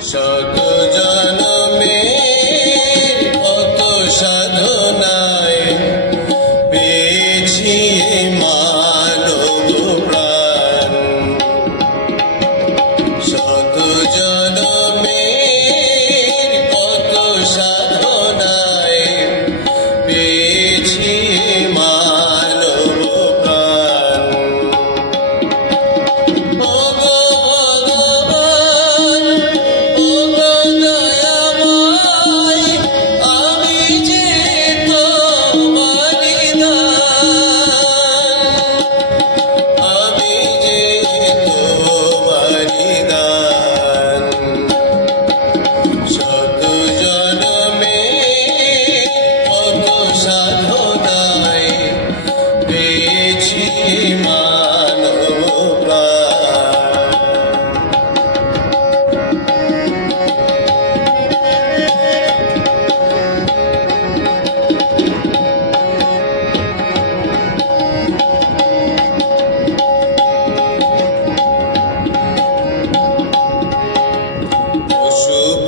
শত জনমের কত সাধনায় পেয়েছি মানব প্রাণ। শত জনমের কত সাধনায় পেয়েছি মানব প্রাণ।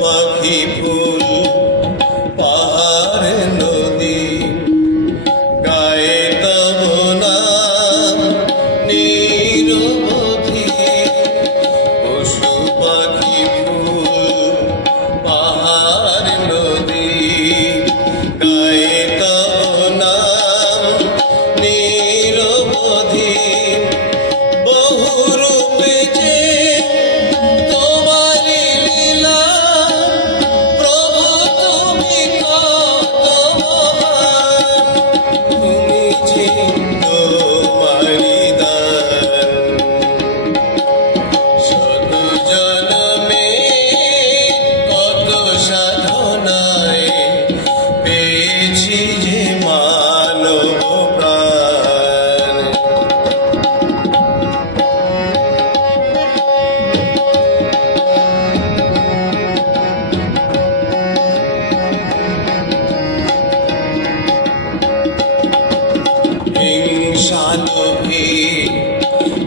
পাখি ফুল পাহাড় নদী গায়ে তব নাম নিরবধি। পশু পাখি ফুল পাহাড় নদী গায়ে তব নাম নিরবধি। বহুরূপে যে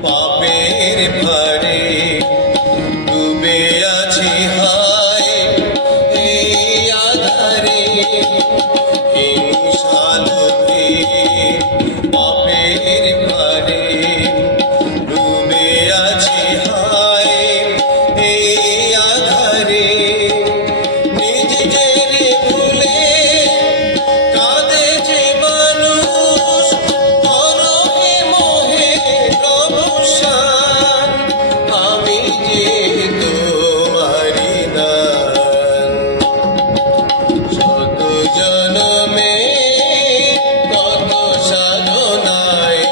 পাপের ভারে ডুবে আছি হায় এই আধারে। হিংসা লোভে পাপের ভারে ডুবে আছি হায় এই আধারে। নিজের ভুলে কাঁদে যে মানুষ পরহে মোহে প্রভু শান। আমি যে তোমারি দান। শত জনমে কত সাধনায়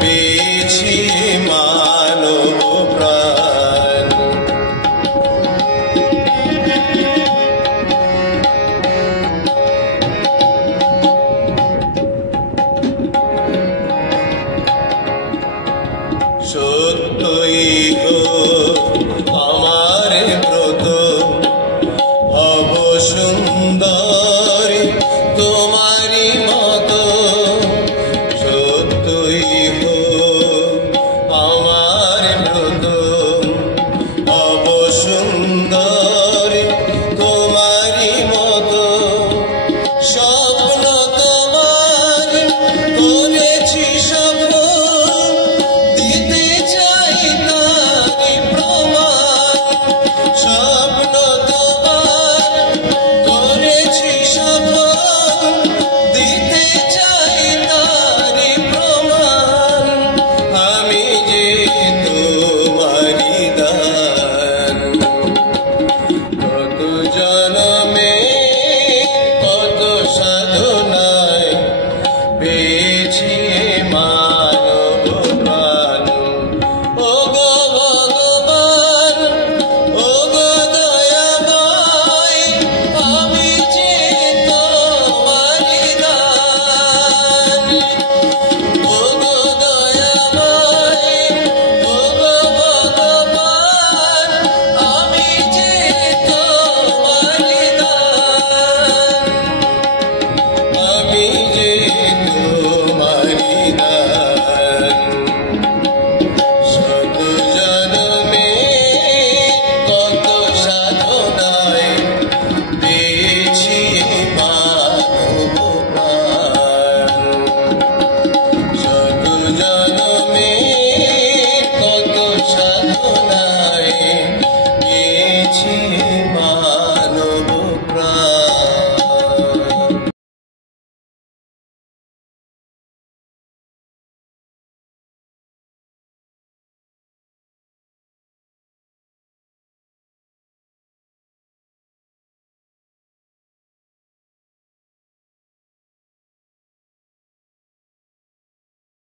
পেয়েছি মানব প্রাণ। সত্যই আমার ব্রত হব সুন্দর তোমারি